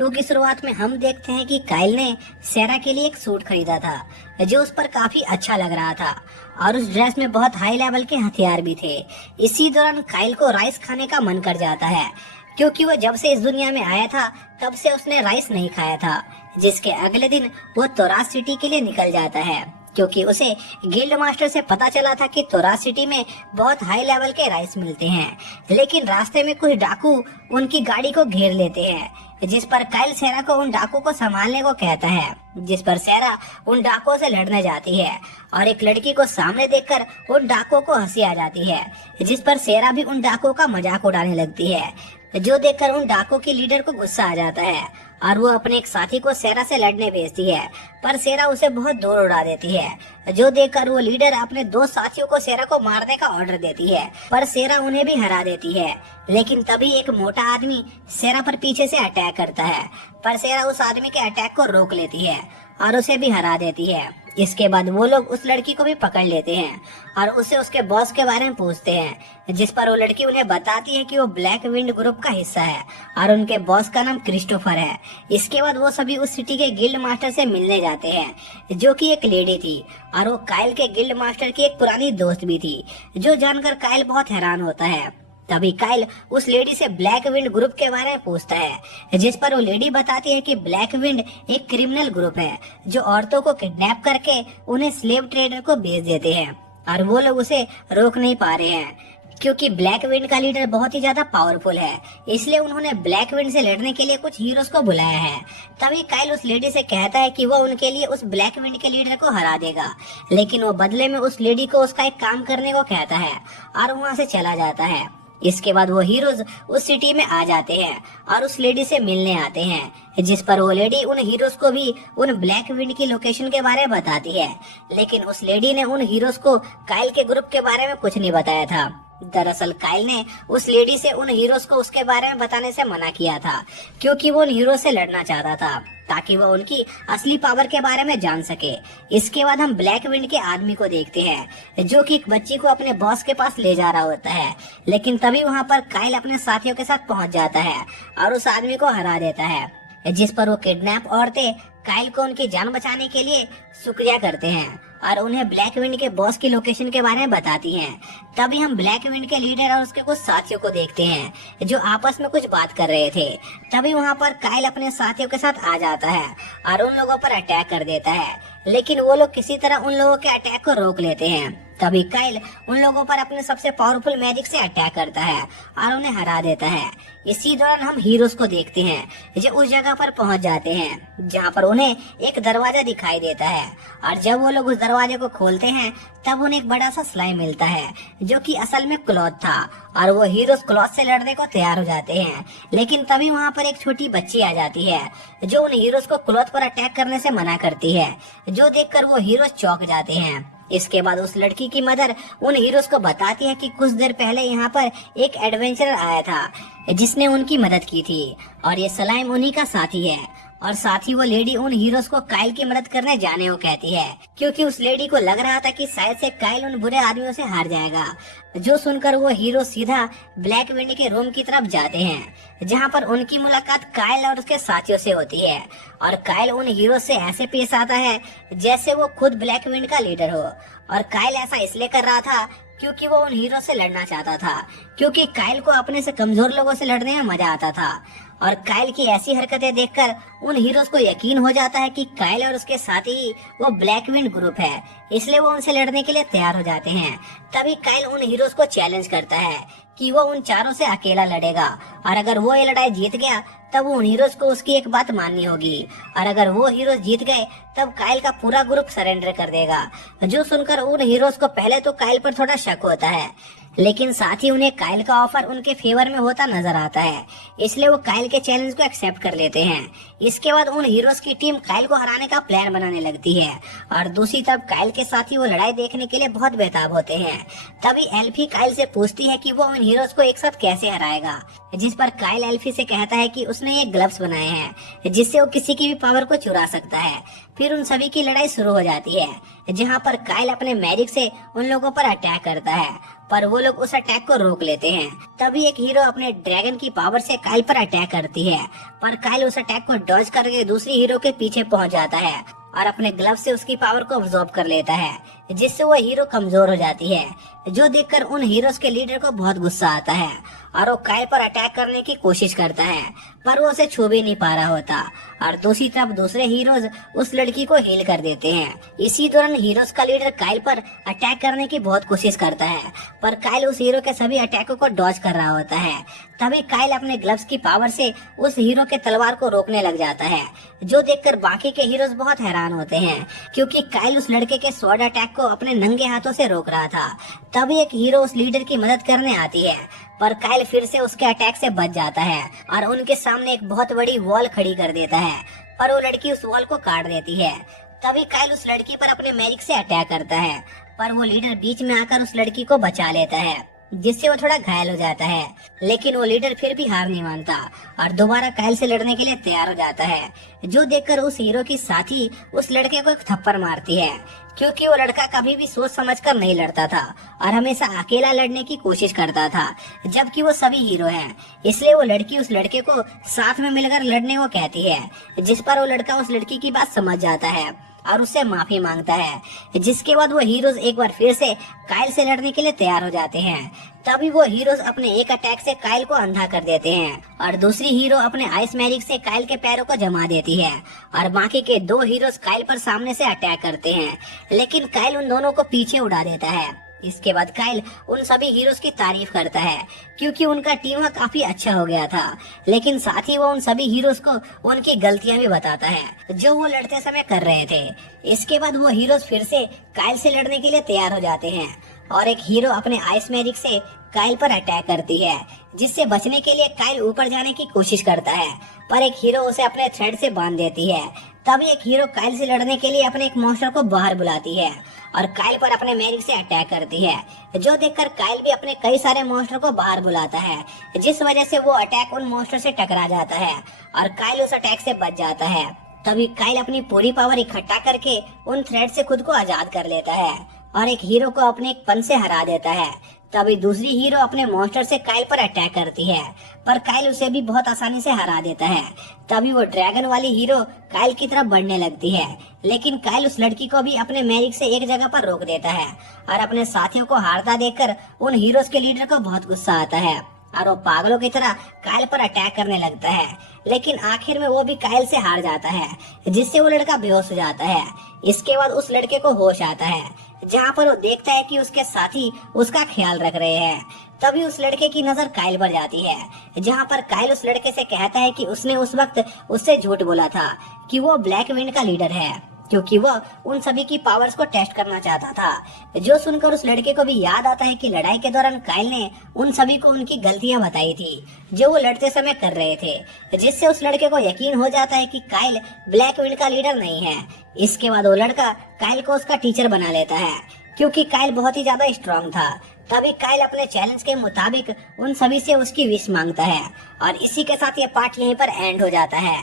Show की शुरुआत में हम देखते हैं कि काइल ने सेरा के लिए एक सूट खरीदा था जो उस पर काफी अच्छा लग रहा था और उस ड्रेस में बहुत हाई लेवल के हथियार भी थे। इसी दौरान काइल को राइस खाने का मन कर जाता है क्योंकि वो जब से इस दुनिया में आया था तब से उसने राइस नहीं खाया था। जिसके अगले दिन वो तोरास सिटी के लिए निकल जाता है क्योंकि उसे गिल्ड मास्टर से पता चला था कि तोरास सिटी में बहुत हाई लेवल के राइस मिलते हैं। लेकिन रास्ते में कुछ डाकू उनकी गाड़ी को घेर लेते हैं जिस पर काइल सेरा को उन डाकू को संभालने को कहता है, जिस पर सेरा उन डाकुओं से लड़ने जाती है और एक लड़की को सामने देखकर उन डाकुओं को हंसी आ जाती है जिस पर सेरा भी उन डाकुओं का मजाक उड़ाने लगती है जो देखकर उन डाकुओं के लीडर को गुस्सा आ जाता है और वो अपने एक साथी को सेरा से लड़ने भेजती है पर सेरा उसे बहुत दूर उड़ा देती है जो देखकर वो लीडर अपने दो साथियों को सेरा को मारने का ऑर्डर देती है पर सेरा उन्हें भी हरा देती है। लेकिन तभी एक मोटा आदमी सेरा पर पीछे से अटैक करता है पर सेरा उस आदमी के अटैक को रोक लेती है और उसे भी हरा देती है। इसके बाद वो लोग उस लड़की को भी पकड़ लेते हैं और उसे उसके बॉस के बारे में पूछते हैं जिस पर वो लड़की उन्हें बताती है कि वो ब्लैक विंड ग्रुप का हिस्सा है और उनके बॉस का नाम क्रिस्टोफर है। इसके बाद वो सभी उस सिटी के गिल्ड मास्टर से मिलने जाते हैं जो कि एक लेडी थी और वो काइल के गिल्ड मास्टर की एक पुरानी दोस्त भी थी जो जानकर काइल बहुत हैरान होता है। तभी काइल उस लेडी से ब्लैक विंड ग्रुप के बारे में पूछता है जिस पर वो लेडी बताती है कि ब्लैक विंड एक क्रिमिनल ग्रुप है जो औरतों को किडनैप करके उन्हें स्लेव ट्रेडर को बेच देते हैं और वो लोग उसे रोक नहीं पा रहे हैं क्योंकि ब्लैक विंड का लीडर बहुत ही ज्यादा पावरफुल है। इसलिए उन्होंने ब्लैक विंड से लड़ने के लिए कुछ हीरोज को बुलाया है। तभी काइल उस लेडी से कहता है कि वो उनके लिए उस ब्लैक विंड के लीडर को हरा देगा, लेकिन वो बदले में उस लेडी को उसका एक काम करने को कहता है और वहाँ से चला जाता है। इसके बाद वो हीरोज उस सिटी में आ जाते हैं और उस लेडी से मिलने आते हैं जिस पर वो लेडी उन हीरोज को भी उन ब्लैक विंड की लोकेशन के बारे में बताती है। लेकिन उस लेडी ने उन हीरोज को काइल के ग्रुप के बारे में कुछ नहीं बताया था। दरअसल काइल ने उस लेडी से उन हीरोज को उसके बारे में बताने से मना किया था क्योंकि वो उन हीरो से लड़ना चाहता था ताकि वो उनकी असली पावर के बारे में जान सके। इसके बाद हम ब्लैक विंड के आदमी को देखते हैं जो कि एक बच्ची को अपने बॉस के पास ले जा रहा होता है। लेकिन तभी वहाँ पर काइल अपने साथियों के साथ पहुँच जाता है और उस आदमी को हरा देता है जिस पर वो किडनैप औरतें काइल को उनकी जान बचाने के लिए शुक्रिया करते हैं और उन्हें ब्लैक विंड के बॉस की लोकेशन के बारे में बताती हैं। तभी हम ब्लैक विंड के लीडर और उसके कुछ साथियों को देखते हैं जो आपस में कुछ बात कर रहे थे। तभी वहाँ पर काइल अपने साथियों के साथ आ जाता है और उन लोगों पर अटैक कर देता है, लेकिन वो लोग किसी तरह उन लोगों के अटैक को रोक लेते हैं। तभी काइल उन लोगों पर अपने सबसे पावरफुल मैजिक से अटैक करता है और उन्हें हरा देता है। इसी दौरान हम हीरोज को देखते हैं जो उस जगह पर पहुंच जाते हैं जहां पर उन्हें एक दरवाजा दिखाई देता है और जब वो लोग उस दरवाजे को खोलते हैं तब उन्हें एक बड़ा सा स्लाइम मिलता है जो कि असल में क्लॉथ था और वो हीरोज क्लॉथ से लड़ने को तैयार हो जाते हैं। लेकिन तभी वहां पर एक छोटी बच्ची आ जाती है जो उन हीरोज को क्लॉथ पर अटैक करने से मना करती है जो देखकर वो हीरोज चौंक जाते हैं। इसके बाद उस लड़की की मदर उन हीरोज को बताती है कि कुछ देर पहले यहाँ पर एक एडवेंचरर आया था जिसने उनकी मदद की थी और ये स्लाइम उन्हीं का साथी है। और साथ ही वो लेडी उन हीरोज को काइल की मदद करने जाने को कहती है क्योंकि उस लेडी को लग रहा था कि शायद से काइल उन बुरे आदमियों से हार जाएगा। जो सुनकर वो हीरो सीधा ब्लैक विंड के रूम की तरफ जाते हैं जहां पर उनकी मुलाकात काइल और उसके साथियों से होती है और काइल उन हीरो से ऐसे पेश आता है जैसे वो खुद ब्लैक विंड का लीडर हो। और काइल ऐसा इसलिए कर रहा था क्योंकि वो उन हीरो से लड़ना चाहता था क्योंकि काइल को अपने से कमजोर लोगों से लड़ने में मजा आता था। और काइल की ऐसी हरकतें देखकर उन हीरोज को यकीन हो जाता है कि काइल और उसके साथी वो ब्लैक विंड ग्रुप है, इसलिए वो उनसे लड़ने के लिए तैयार हो जाते हैं। तभी काइल उन हीरोज को चैलेंज करता है कि वो उन चारों से अकेला लड़ेगा और अगर वो ये लड़ाई जीत गया तब उन हीरोज को उसकी एक बात माननी होगी और अगर वो हीरोज जीत गए तब काइल का पूरा ग्रुप सरेंडर कर देगा। जो सुनकर उन हीरोज को पहले तो काइल पर थोड़ा शक होता है, लेकिन साथ ही उन्हें काइल का ऑफर उनके फेवर में होता नजर आता है, इसलिए वो काइल के चैलेंज को एक्सेप्ट कर लेते हैं। इसके बाद उन हीरोज की टीम काइल को हराने का प्लान बनाने लगती है और दूसरी तरफ काइल के साथी वो लड़ाई देखने के लिए बहुत बेताब होते हैं। तभी एल्फी काइल से पूछती है कि वो उन हीरोज को एक साथ कैसे हराएगा, जिस पर काइल एल्फी से कहता है कि उसने ये ग्लव्स बनाए हैं जिससे वो किसी की भी पावर को चुरा सकता है। फिर उन सभी की लड़ाई शुरू हो जाती है जहां पर काइल अपने मैजिक से उन लोगों पर अटैक करता है पर वो लोग उस अटैक को रोक लेते हैं। तभी एक हीरो अपने ड्रैगन की पावर से काइल पर अटैक करती है, पर काइल उस अटैक को डॉज करके दूसरी हीरो के पीछे पहुंच जाता है और अपने ग्लव से उसकी पावर को अब्सॉर्ब कर लेता है, जिससे वो हीरो कमजोर हो जाती है। जो देखकर उन हीरोज के लीडर को बहुत गुस्सा आता है और वो काइल पर अटैक करने की कोशिश करता है, पर वो उसे छू भी नहीं पा रहा होता। और दूसरी तरफ दूसरे हीरोज उस लड़की को हील कर देते हैं। इसी दौरान हीरोज का लीडर काइल पर अटैक करने की बहुत कोशिश करता है, पर काइल उस हीरो के सभी अटैकों को डॉज कर रहा होता है। तभी काइल अपने ग्लव्स की पावर से उस हीरो के तलवार को रोकने लग जाता है, जो देखकर बाकी के हीरोज बहुत हैरान होते हैं, क्योंकि काइल उस लड़के के स्वॉर्ड अटैक को अपने नंगे हाथों से रोक रहा था। तभी एक हीरो उस लीडर की मदद करने आती है, पर काइल फिर से उसके अटैक से बच जाता है और उनके सामने एक बहुत बड़ी वॉल खड़ी कर देता है, पर वो लड़की उस वॉल को काट देती है। तभी काइल उस लड़की पर अपने मैजिक से अटैक करता है, पर वो लीडर बीच में आकर उस लड़की को बचा लेता है, जिससे वो थोड़ा घायल हो जाता है। लेकिन वो लीडर फिर भी हार नहीं मानता और दोबारा काइल से लड़ने के लिए तैयार हो जाता है, जो देखकर उस हीरो की साथी उस लड़के को एक थप्पड़ मारती है, क्योंकि वो लड़का कभी भी सोच समझकर नहीं लड़ता था और हमेशा अकेला लड़ने की कोशिश करता था, जबकि वो सभी हीरो हैं। इसलिए वो लड़की उस लड़के को साथ में मिलकर लड़ने को कहती है, जिस पर वो लड़का उस लड़की की बात समझ जाता है और उससे माफी मांगता है। जिसके बाद वो हीरोज एक बार फिर से काइल से लड़ने के लिए तैयार हो जाते हैं। तभी वो हीरोज अपने एक अटैक से काइल को अंधा कर देते हैं और दूसरी हीरो अपने आइस मैजिक से काइल के पैरों को जमा देती है और बाकी के दो हीरोज काइल पर सामने से अटैक करते हैं, लेकिन काइल उन दोनों को पीछे उड़ा देता है। इसके बाद काइल उन सभी हीरोज की तारीफ करता है, क्योंकि उनका टीम काफी अच्छा हो गया था, लेकिन साथ ही वो उन सभी हीरोज को उनकी गलतियां भी बताता है जो वो लड़ते समय कर रहे थे। इसके बाद वो हीरोज फिर से काइल से लड़ने के लिए तैयार हो जाते हैं और एक हीरो अपने आइस मैजिक से काइल पर अटैक करती है, जिससे बचने के लिए काइल ऊपर जाने की कोशिश करता है, पर एक हीरो उसे अपने थ्रेड से बांध देती है। तभी एक हीरो काइल से लड़ने के लिए अपने एक मॉन्स्टर को बाहर बुलाती है और काइल पर अपने मैजिक से अटैक करती है, जो देखकर काइल भी अपने कई सारे मॉन्स्टर को बाहर बुलाता है, जिस वजह से वो अटैक उन मॉन्स्टर से टकरा जाता है और काइल उस अटैक से बच जाता है। तभी काइल अपनी पूरी पावर इकट्ठा करके उन थ्रेड से खुद को आजाद कर लेता है और एक हीरो को अपने एक पन से हरा देता है। तभी दूसरी हीरो अपने मॉन्स्टर से काइल पर अटैक करती है, पर काइल उसे भी बहुत आसानी से हरा देता है। तभी वो ड्रैगन वाली हीरो काइल की तरफ बढ़ने लगती है, लेकिन काइल उस लड़की को भी अपने मैजिक से एक जगह पर रोक देता है और अपने साथियों को हारता देखकर उन हीरोज के लीडर को बहुत गुस्सा आता है और वो पागलों की तरह काइल पर अटैक करने लगता है, लेकिन आखिर में वो भी काइल से हार जाता है, जिससे वो लड़का बेहोश हो जाता है। इसके बाद उस लड़के को होश आता है, जहाँ पर वो देखता है कि उसके साथी उसका ख्याल रख रहे हैं। तभी उस लड़के की नजर काइल पर जाती है, जहाँ पर काइल उस लड़के से कहता है कि उसने उस वक्त उससे झूठ बोला था कि वो ब्लैक विंड का लीडर है, क्योंकि वह उन सभी की पावर्स को टेस्ट करना चाहता था। जो सुनकर उस लड़के को भी याद आता है कि लड़ाई के दौरान काइल ने उन सभी को उनकी गलतियां बताई थी जो वो लड़ते समय कर रहे थे, जिससे उस लड़के को यकीन हो जाता है कि काइल ब्लैक विंड का लीडर नहीं है। इसके बाद वो लड़का काइल को उसका टीचर बना लेता है, क्योंकि काइल बहुत ही ज्यादा स्ट्रांग था। तभी काइल अपने चैलेंज के मुताबिक उन सभी से उसकी विश मांगता है और इसी के साथ ये पार्ट यहीं पर एंड हो जाता है।